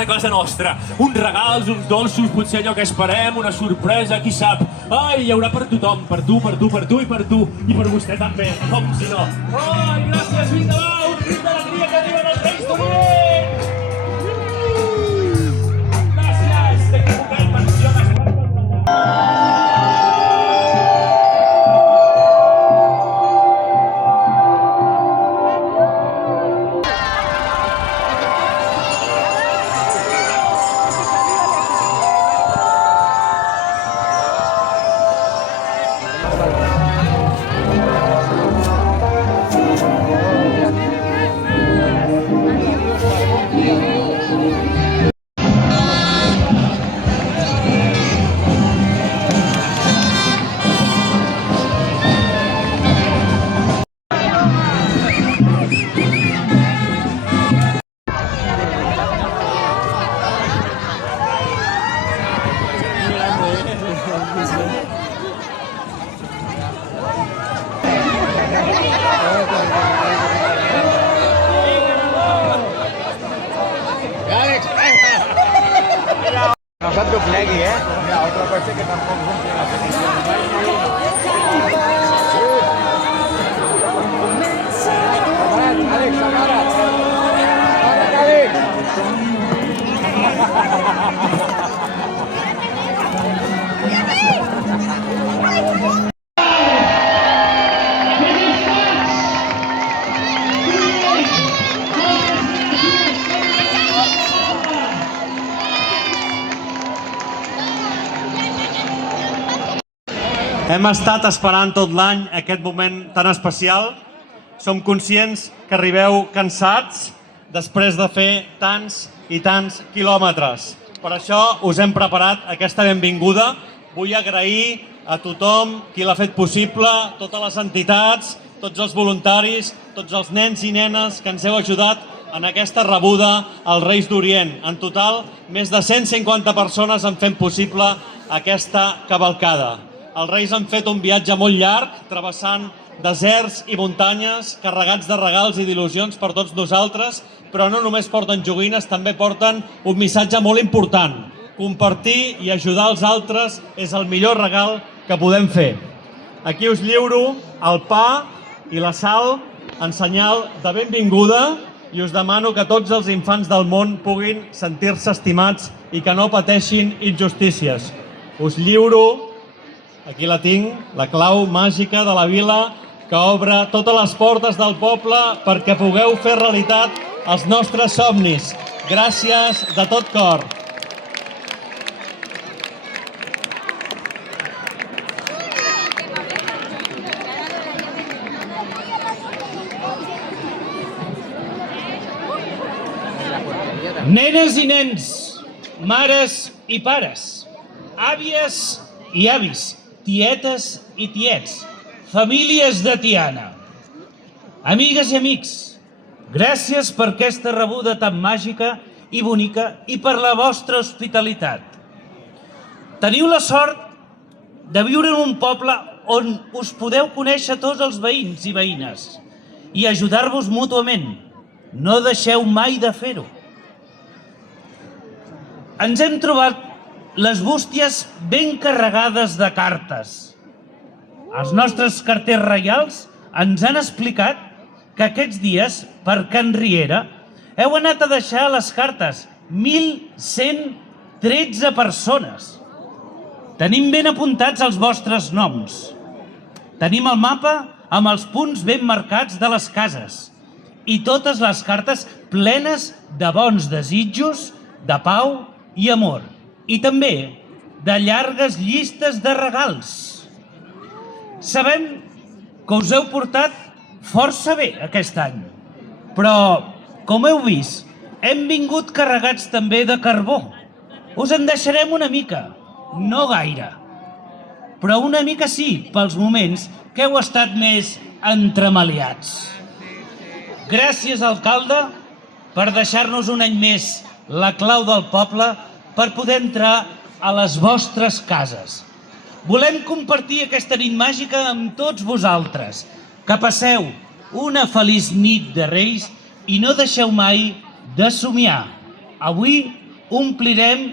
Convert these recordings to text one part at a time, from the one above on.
a casa nostra. Uns regals, uns dolços, potser allò que esperem, una sorpresa, qui sap. Ai, hi haurà per tothom, per tu, per tu, per tu i per tu. I per vostè també, com si no. Ai, gràcies, vinga, va, un crit d'alegria que arriben els Reis d'Orient! Gràcies, t'he equivocat, pensió d'espai. Nosaltres ho plegui, Hi ha altra cosa que tampoc funciona. Àlex, agarra! Agarra, Àlex! Hem estat esperant tot l'any aquest moment tan especial. Som conscients que arribeu cansats després de fer tants i tants quilòmetres. Per això us hem preparat aquesta benvinguda. Vull agrair a tothom qui l'ha fet possible, totes les entitats, tots els voluntaris, tots els nens i nenes que ens heu ajudat en aquesta rebuda als Reis d'Orient. En total, més de 150 persones han fet possible aquesta cavalcada. Els Reis han fet un viatge molt llarg, travessant deserts i muntanyes, carregats de regals i d'il·lusions per tots nosaltres, però no només porten joguines, també porten un missatge molt important. Compartir i ajudar els altres és el millor regal que podem fer. Aquí us lliuro el pa i la sal en senyal de benvinguda i us demano que tots els infants del món puguin sentir-se estimats i que no pateixin injustícies. Us lliuro, aquí la tinc, la clau màgica de la vila que obre totes les portes del poble perquè pugueu fer realitat els nostres somnis. Gràcies de tot cor. Nenes i nens, mares i pares, àvies i avis, tietes i tiets, famílies de Tiana. Amigues i amics, gràcies per aquesta rebuda tan màgica i bonica i per la vostra hospitalitat. Teniu la sort de viure en un poble on us podeu conèixer tots els veïns i veïnes i ajudar-vos mútuament. No deixeu mai de fer-ho. Ens hem trobat les bústies ben carregades de cartes. Els nostres carters reials ens han explicat que aquests dies, per Can Riera, heu anat a deixar les cartes 1.113 persones. Tenim ben apuntats els vostres noms. Tenim el mapa amb els punts ben marcats de les cases i totes les cartes plenes de bons desitjos, de pau i amor. I també de llargues llistes de regals. Sabem que us heu portat força bé aquest any, però, com heu vist, hem vingut carregats també de carbó. Us en deixarem una mica, no gaire, però una mica sí, pels moments que heu estat més entremaliats. Gràcies, alcalde, per deixar-nos un any més la clau del poble per poder entrar a les vostres cases. Volem compartir aquesta nit màgica amb tots vosaltres. Que passeu una feliç nit de Reis i no deixeu mai de somiar. Avui omplirem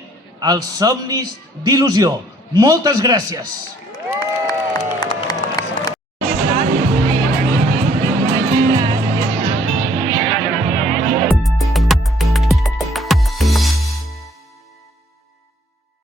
els somnis d'il·lusió. Moltes gràcies!